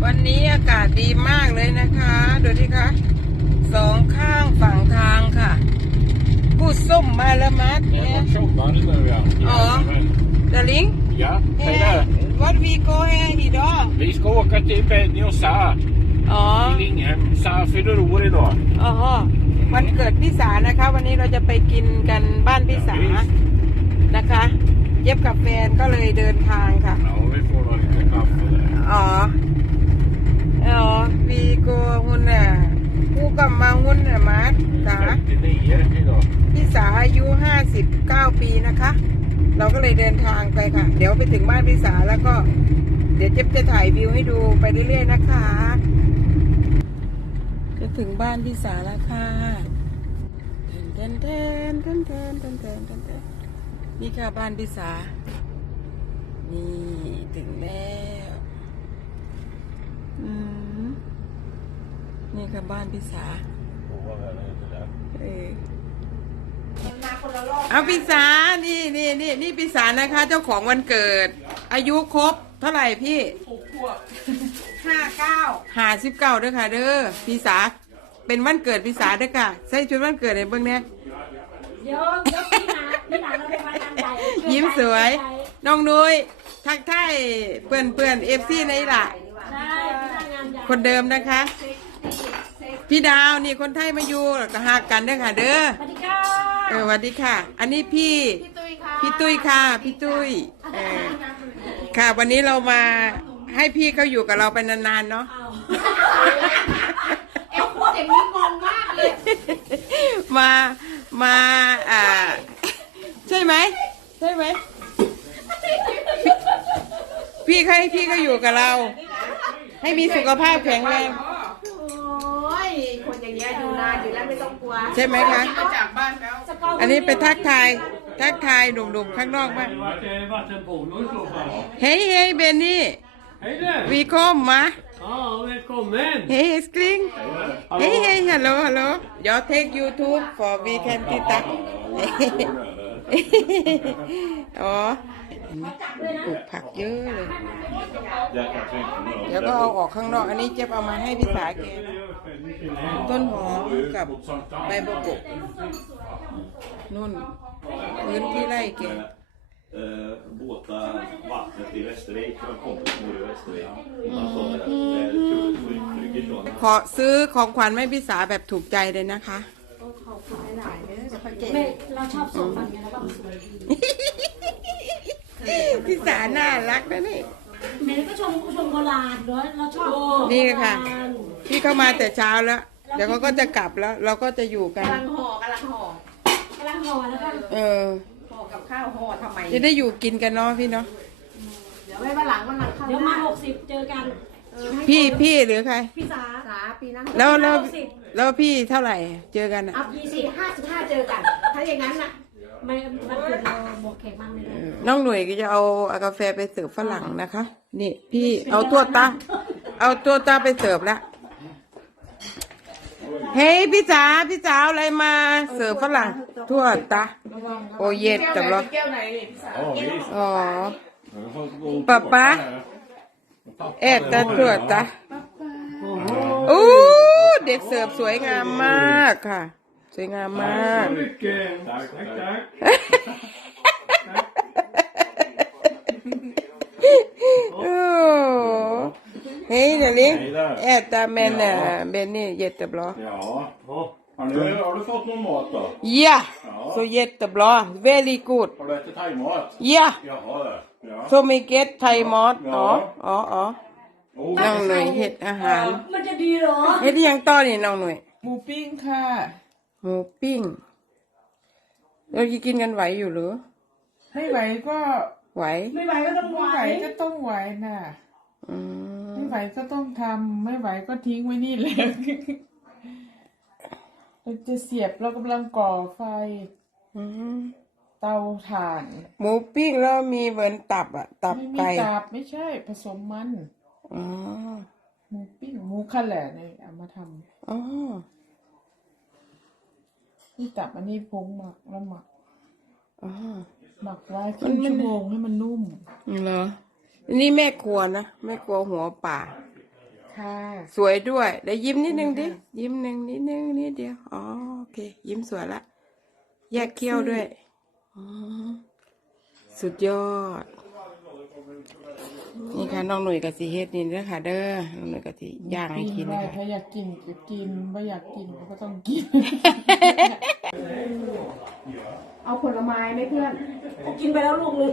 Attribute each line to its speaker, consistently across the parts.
Speaker 1: วันนี้อากาศดีมากเลยนะคะดูดิคะสองข้างฝั่งทางค่ะพูดส้มมาแล้วมัดเนี่ยอ๋อดาริง
Speaker 2: Ja, hej där.
Speaker 1: What we go here idag
Speaker 2: Vi ska åka till Benny och Sa
Speaker 1: อ๋อ
Speaker 2: i Linghem. Sa fyller år idag.
Speaker 1: อ๋อวันเกิดพี่สานะคะ วันนี้เราจะไปกินกันบ้านพี่สานะคะ เย็บกับแฟนก็เลยเดินทางค่ะ
Speaker 2: Ja, vi får nog lite kaffe där.
Speaker 1: อ๋อวีโกหุ่นน่ะผู้กำมาหุ่นน่ะมาสา
Speaker 2: 39 idag.
Speaker 1: พี่สาอายุ59 ปีนะคะ เราก็เลยเดินทางไปค่ะ เดี๋ยวไปถึงบ้านพี่สาแล้วก็ เดี๋ยวเจ๊บจะถ่ายวิวให้ดูไปเรื่อยๆนะคะจะถึงบ้านพี่สาแล้วค่ะเต้นเต้นเต้นเต้นเต้นเต้นเต้นเต้นนี่ค่ะบ้านพี่สานี่ถึงแล้วนี่ค่ะบ้านพี่สาเอาพี่สานี่พี่สานะคะ เจ้าของวันเกิด อายุครบเท่าไหร่พี่59ด้วยค่ะเด้อพี่สาเป็นวันเกิดพี่สาด้วยค่ะใส่ชุดวันเกิดในเบื้องเนี้ย
Speaker 3: เดี๋ยวพี่หนาเราไปวันงานใหญ่
Speaker 1: ยิ้มสวยน้องนุ้ยทักทายเพื่อนFCในล่ะคนเดิมนะคะพี่ดาวนี่คนไทยมาอยู่ก็หากันด้วยค่ะเด้อ
Speaker 3: สวัสดีค่ะ
Speaker 1: สวัสดีค่ะอันนี้พี่ตุ้ยค่ะพี่ตุ้ยค่ะวันนี้เรามาให้พี่เขาอยู่กับเราไปนานๆเนาะ
Speaker 3: เอลพูดอย่างนี้งงมากเลย
Speaker 1: มาใช่ไหมพี่เขาอยู่กับเราให้มีสุขภาพแข็งแรง
Speaker 3: คนอย่างเงี้ยอยู่นานอยู่แล้วไม่ต้องกลัว
Speaker 1: ใช่ไหมคะอันนี้ไปทักทายหนุ่มๆข้างนอกบ้างเฮ้ยเบนนี่วีคอมมา
Speaker 4: Välkommen!
Speaker 1: Hej älskling! Hej, hallå! Jag tar YouTube för vi kan titta. อ๋อปลูกผักเยอะเลยเดี๋ยวก็เอาออกข้างนอกอันนี้เจ๊เอามาให้พี่สาแกต้นหอมกับใบบัวบกนู่นพื้นที่ไร่แก
Speaker 5: båta vattnet i Västervik och en kompis bor i Västervik.
Speaker 1: ขอซื้อของขวัญให้พี่สาแบบถูกใจเลยนะคะ
Speaker 3: ขอบคุณหลายๆเลยจะไปเก็บเราชอบส่งมันไงแล้วก็สวย
Speaker 1: พี่สาน่ารักนะนี่
Speaker 3: เมย์ก็ชมโบราณด้วยเราชอบ
Speaker 1: นี่ค่ะพี่เข้ามาแต่เช้าแล้วเดี๋ยวเขาก็จะกลับแล้วเราก็จะอยู่กัน
Speaker 3: กำลังห่อแล้วก็ห่อกับข้าวห่อทำไม
Speaker 1: จะได้อยู่กินกันเนาะพี่เนาะ
Speaker 3: เดี๋ยวไว้วันหลังเข้าเดี๋ยวมา60เจอกัน
Speaker 1: พี่หรือใคร
Speaker 3: พี่สาปีนั้น
Speaker 1: แล้วพี่เท่าไหร่เจอกันอ่ะ
Speaker 3: 55เจอกันถ้าอย่างนั้นน่ะมันเกิดเราบอกแขกบ้างเลย
Speaker 1: น้องหน่วยก็จะเอากาแฟไปเสิร์ฟฝรั่งนะคะนี่พี่เอาตัวตาไปเสิร์ฟแล้วเฮ้ยพี่จ๋าอะไรมาเสิร์ฟฝรั่งทั่วตาโอเย็ดจับล้ออ๋อป๊าแอบตาทั่วตาอู้เด็กเสิร์ฟสวยงามมากค่ะสวยงามมากHej Nelly, äta men Benny jättebra.
Speaker 2: Ja. Har du fått någon mat då?
Speaker 1: Ja, så jättebra. Very good.
Speaker 2: Har du ätit thaimat?
Speaker 1: Ja.
Speaker 2: Jaha det. Ja.
Speaker 1: Så mycket thaimat. Ja. น้องหน่วยเฮ็ดอาหาร
Speaker 3: มันจะดีเหรอ
Speaker 1: เฮ็ดยังต่อนี่น้องหน่วย
Speaker 4: หมูปิ้งค่ะ
Speaker 1: หมูปิ้งเราจะกินกันไหวอยู่หรือ
Speaker 4: ไม่ไหวก็
Speaker 1: ไหว
Speaker 3: ไม่ไหวก็ต้องไหว
Speaker 4: ก็ต้องไหวน่ะไม่ไหวก็ต้องทำไม่ไหวก็ทิ้งไว้นี่เลยเราจะเสียบเรากำลังก่อไฟเตาถ่าน
Speaker 1: หมูปิ้งแล้วมีเหมือนตับอ่ะตับไก่
Speaker 4: ไม่มีตับไม่ใช่ผสมมันหมูปิ้งหมูขั้นแหละเนี่ยเอามาทำนี่ตับอันนี้ปรุงหมักแล้วหมักไว้ครึ่งชั่วโมงให้มันนุ่ม
Speaker 1: เหรอนี่แม่ครัวนะแม่ครัวหัวป่า
Speaker 4: ค่ะ
Speaker 1: สวยด้วยเดี๋ยวยิ้มนิดนึงดิยิ้มหนึ่งนิดนึงนิดเดียวอ๋อโอเค ยิ้มสวยละแยกเขี้ยวด้วยอ๋อสุดยอดนี่ค่ะน้องหนุ่ยกับสีเฮ็ดนี่เด้อค่ะ เด้อน้องหนุ่ยกับสีย่างให้กิน
Speaker 4: ได้
Speaker 1: ค่ะ
Speaker 4: ถ้าอยากกินก็กินไม่อยากกินก็ต้องกิน
Speaker 3: เอาผลไม้ไหมเพื่อนกินไปแล้วลูกนึง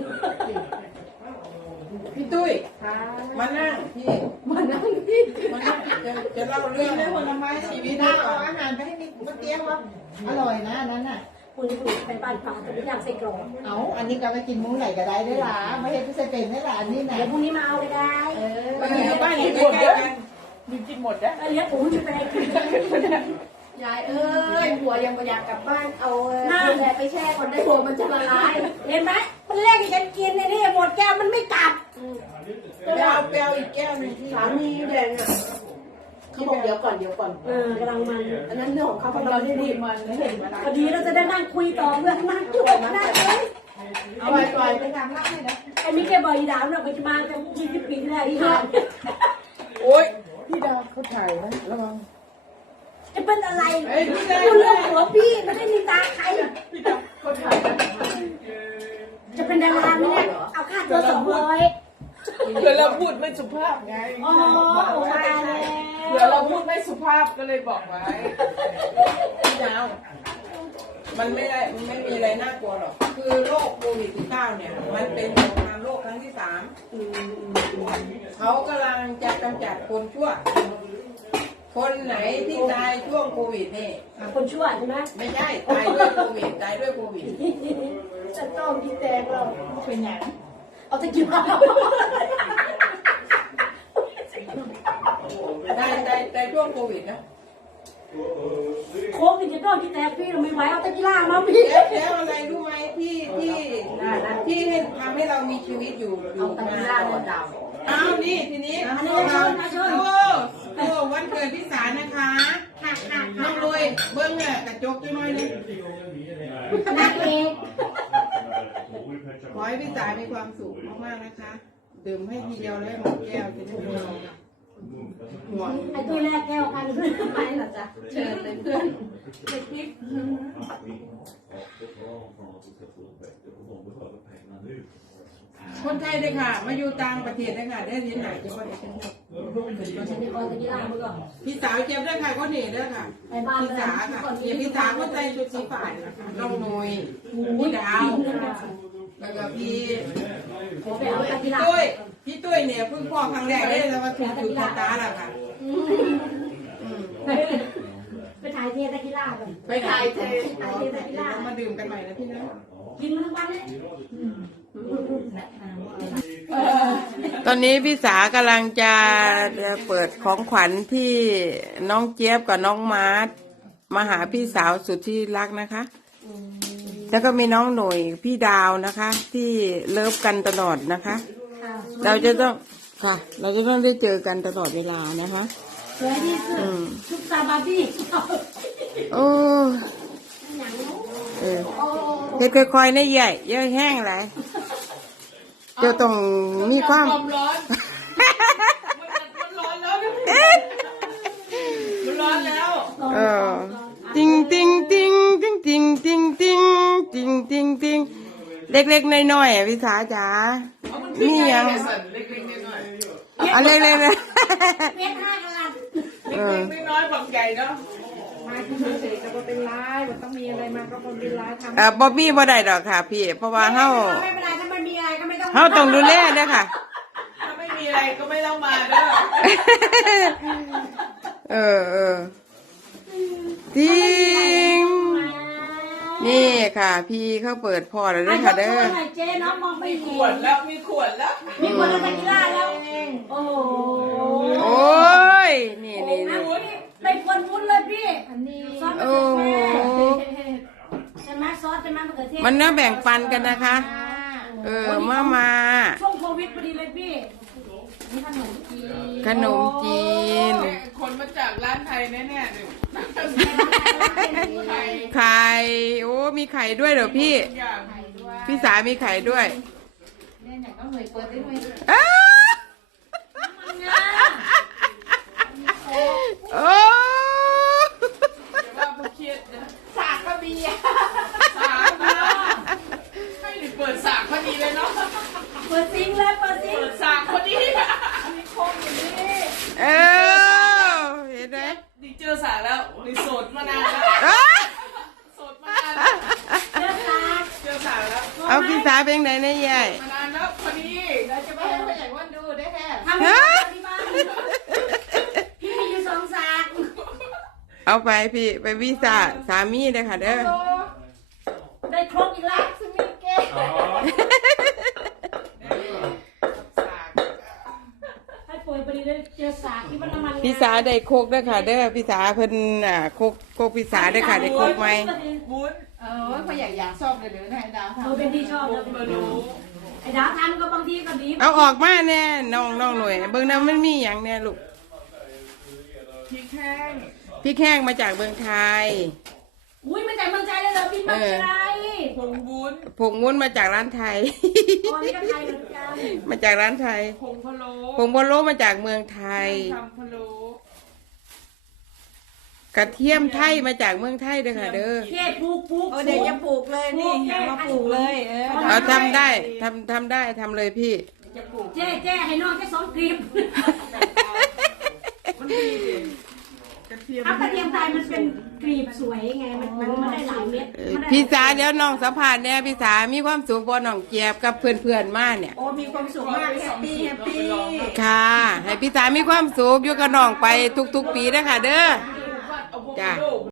Speaker 1: พี่ตุ้ยมานั่งพี่
Speaker 3: มานั่งที่
Speaker 1: มานั่งจะเล่าเรื่องผลไม้ชีวิตให้ฟัง
Speaker 6: อาหารไปให้นี่ก๋วยเตี๋ยววะอร่อยนะอันนั้นน่ะ
Speaker 3: คุณไปบ้านฟังแต่ไม่อยากใส่กรอก
Speaker 6: เอาอันนี้ก็ไปกินมื้อไหนก็ได้ได้หล่ะไม่เห็นพี่ใส่เป็นได้หล่ะอันนี้นะ
Speaker 3: เดี๋ยวพรุ่งนี้มาเอาก็ได้
Speaker 1: บ้านอยู่ใกล้ๆกัน
Speaker 4: มีกินหมดนะ
Speaker 3: เลี้ยงผมจะไปได้กิน
Speaker 6: ยายเอ้ยผัวยังไม่อยากกลับบ้านเอา
Speaker 3: น้ำไปแช่ก่อนได้หัวมันจะละลายเห็นไหมมันเล่นกันกินในนี่หมดแก้วมันไม่กลับ
Speaker 6: เปรี้ยวอีกแก้วนึงที่
Speaker 3: สามีแดงอ่ะ
Speaker 6: เขาบอกเดี๋ยวก่อน
Speaker 3: กำลังมัน
Speaker 6: อันนั้นเรื่องของเขา
Speaker 4: เราได้ดีมันไม่เห็นมัน
Speaker 3: พอดีเราจะได้นั่งคุยต่อเพื่อนนั่งจุ๊บนั่งเลย
Speaker 6: เอาไว้ปล่อยไปทำรักให้นะ
Speaker 3: ไอ้มิแกบอกอีดาวเนี่ยมันจะมาจะ20 ปีที่แล้วอีดาว
Speaker 1: โอ๊ย
Speaker 4: พี่ดาวเขาถ่ายนะระวัง
Speaker 3: จะเป็นอะไรพูดเรื่องหัวพี่ไม่ได้นินทาใคร
Speaker 4: พี่ดาวเขาถ่ายนะ
Speaker 3: จะเป็นดาราเนี่ยเอาค่าตัว200
Speaker 4: เดี๋ยวเราพูดไม่สุภาพไง
Speaker 3: อ๋อโอ้มาแล้ว
Speaker 4: เดี๋ยวเราพูดไม่สุภาพก็เลยบอกไว้
Speaker 1: พี่ดาวมันไม่มีอะไรน่ากลัวหรอกคือโรคโควิด-19เนี่ยมันเป็นสงครามโลกครั้งที่ 3เขากำลังจะกำจัดคนชั่ว คนไหนที่ตายช่วงโควิดนี่
Speaker 3: คนชั่วใช่ไหม
Speaker 1: ไม่ใช่ตายด้วยโควิดตายด้วยโควิด
Speaker 3: จะต้องกินแตงเรา
Speaker 6: เป็นไง
Speaker 3: เอาจะกินมา
Speaker 1: ได้ช่วงโควิดนะ
Speaker 3: โค้งจะต้องกินแตงพี่เราไม่ไหวเอาตะกี้ล่ามาพี่
Speaker 1: แล้วอะไรรู้ไหมที่ทำให้เรามีชีวิตอยู่
Speaker 3: เอาตะกี้ล่าหมดดาว
Speaker 1: อ้าวนี่ทีนี้
Speaker 3: อันนี้ชน
Speaker 1: โอ้วันเกิดพี่สารนะคะน้องรวยเบิ้งเนี่ยกระจกจังหน่อยนึง
Speaker 3: นักเอก
Speaker 1: ขอให้พี่สารมีความสุขมากๆนะคะ ดื่มให้ทีเดียวเลยหมดแก้วจะได้ไม่เอาห่วง
Speaker 3: ไอ้ตัวแรกแก้วกันไปเหรอจ๊ะ
Speaker 1: เชิญเลยเพื่อนคนไทยเลยค่ะ มาอยู่ต่างประเทศเลยค่ะได้เรียนไหนจะมาได้เป็น
Speaker 3: ฉันนี่ก่อนตะกี้ล่าเมื่อก่อน
Speaker 1: พี่สาวเจ็บด้วยค่ะคนนี้ด้วยค่ะ
Speaker 3: ไปบ้าน
Speaker 1: พี่สาวค่ะพี่สาวคนใจชุดสีฟ้านะคะน้องนุยพี่ดาวแล้วก็พี่
Speaker 3: ผมไปเอาตะกี้ล่า
Speaker 1: พี่ตุ้ยเนี่ยเพิ่งพ่อครั้งแรกได้แล้วมาถูกจุดตาแล้วค่ะ
Speaker 3: ไปถ่ายเทตะกี้ล่าก่อน
Speaker 1: ไปถ่ายเทมาดื่มกันใหม่นะพี่นะ
Speaker 3: กินมาทั้งวันเลย
Speaker 1: ตอนนี้พี่สากำลังจะเปิดของขวัญที่น้องเจี๊ยบกับน้องมาร์ทมาหาพี่สาวสุดที่รักนะคะ แล้วก็มีน้องหนุ่ยพี่ดาวนะคะ ที่เลิฟกันตลอดนะคะ เราจะต้องค่ะ เราจะต้องได้เจอกันตลอดเวลานะคะ
Speaker 3: สวยที่สุดชุดซาบาบี้
Speaker 1: โอ้เฮ็ดค่อยๆนะใหญ่เยอะแห้งไรเจะต้องมีความ
Speaker 4: ร้อนมันร้อนแล้วมันร้อนแล้ว
Speaker 1: ติงติงติงติงติงติงติงติงติงติงเล็กๆน้อยๆพี่สาจ๋านี่ยัง
Speaker 4: เล็กๆน้อย
Speaker 1: อะไรเลยนะ
Speaker 3: เพชร5 กะรัต
Speaker 4: ๆเล็กๆน้อยๆฝักใหญ่เนาะ
Speaker 6: มาที่เฉยๆก็บ่เป็นไรมันต้องมีอะไรมาก็บ่เป็นไรทำ
Speaker 1: บ๊อบบี้บ่ได้ดอกค่ะพี่ เพราะว่าเฮา
Speaker 3: ไม่เป็นไรถ้ามันมีอะไรก็ไม่ต้อง
Speaker 1: เฮาต้องดูแลเด้อค่ะ
Speaker 4: ถ้าไม่มีอะไรก็ไม่ต้องมาเด้อ
Speaker 1: ติงนี่ค่ะ พี่เขาเปิดพอแล้วเด้อค่ะเด้อ
Speaker 3: เจ๊น้องมองไม่
Speaker 4: มีข
Speaker 3: เห็
Speaker 4: วน ดแล้วมีขวดแล้ว
Speaker 3: มีคนละตะกี้ล่าแล้วโอ้
Speaker 1: โอ้ยนี่
Speaker 3: เป็นคนวุ้นเลยพี่อันนี้ซอสมะ
Speaker 1: โอ้
Speaker 3: เขือ
Speaker 1: โห
Speaker 3: เทศใช่ไหมซอสใช่ไหมมะเขือเทศ
Speaker 1: มันน่าแบ่งปันกันนะคะ มา
Speaker 3: ช่วงโควิดพอดีเลยพี่นี่ขนมจีน
Speaker 1: ขนมจีน
Speaker 4: คนมาจากร้านไทยแน่ๆเนี่ยไข่
Speaker 1: ไข่ โอ้ มีไข่ด้วยเหรอพี่
Speaker 4: อย่าง
Speaker 1: พี่สามีไข่ด้วย
Speaker 6: เนี่ยอยากต้องหน่วยเปิดได้หน่วย
Speaker 1: อ้าเอาไปพี่ไปวีซ่าสามีเลยค่ะเด้อ
Speaker 3: ได้ครบอีกแล้ว
Speaker 6: สมิเก้
Speaker 3: ให้ป่วยพอดีได้เจอสากที่มันน้ำมัน
Speaker 1: พี่สาได้โคกเด้อค่ะเด้อพี่สาเพิ่นโคกพี่สาเด้อค่ะได้โคกไหม
Speaker 4: วุ้นเขาอยากชอบเลยเดี๋ยวให้ดาวทำ
Speaker 3: เป็นที่ชอบนะไอ้ดาวทำก็บางทีก็ดี
Speaker 1: เอาออกมาแน่น้องหน่วยเบิ่งน้ำมันมีอย่างแน่ลูก
Speaker 4: พริกแห้ง
Speaker 1: พี่แข้งมาจากเมืองไทย
Speaker 3: อุ้ยมาจากเมืองไทยเลยเหรอบินมาจากไทย
Speaker 4: ผงวุ้น
Speaker 1: ผงวุ้นมาจากร้านไทย
Speaker 3: อ๋อนี่ก็ไทยเหมือนกัน
Speaker 1: มาจากร้านไทย
Speaker 4: ผงพะโล้
Speaker 1: ผงโบโลมาจากเมืองไทย
Speaker 4: ทำพะโล้
Speaker 1: กระเทียมไทยมาจากเมืองไทยเด้อค่ะเด้อ
Speaker 3: เจ๊ปลูก
Speaker 6: เดี๋ยวจะปลูกเลยนี่เอามาปลูกเลย
Speaker 1: เอาทำได้ทำได้ทำเลยพี่
Speaker 3: เจ๊ให้น้องแค่2 กรีบ
Speaker 4: มันดีดิกระเทียม
Speaker 3: เอากระเทียมไทยมันเป็นกรีบสวยไงมันได้หลายเม็ด
Speaker 1: พี่สาเดี๋ยวน้องสัมภาษณ์เนี่ยพี่สามีความสุขบ่น้องเจี๊ยบกับเพื่อนๆมาเนี่ย
Speaker 6: โอ้มีความสุขมากแฮปปี้แฮปปี้
Speaker 1: ค่ะ ให้พี่สามีความสุขอยู่กับน้องไปทุกๆปีนะคะเด้อจ้า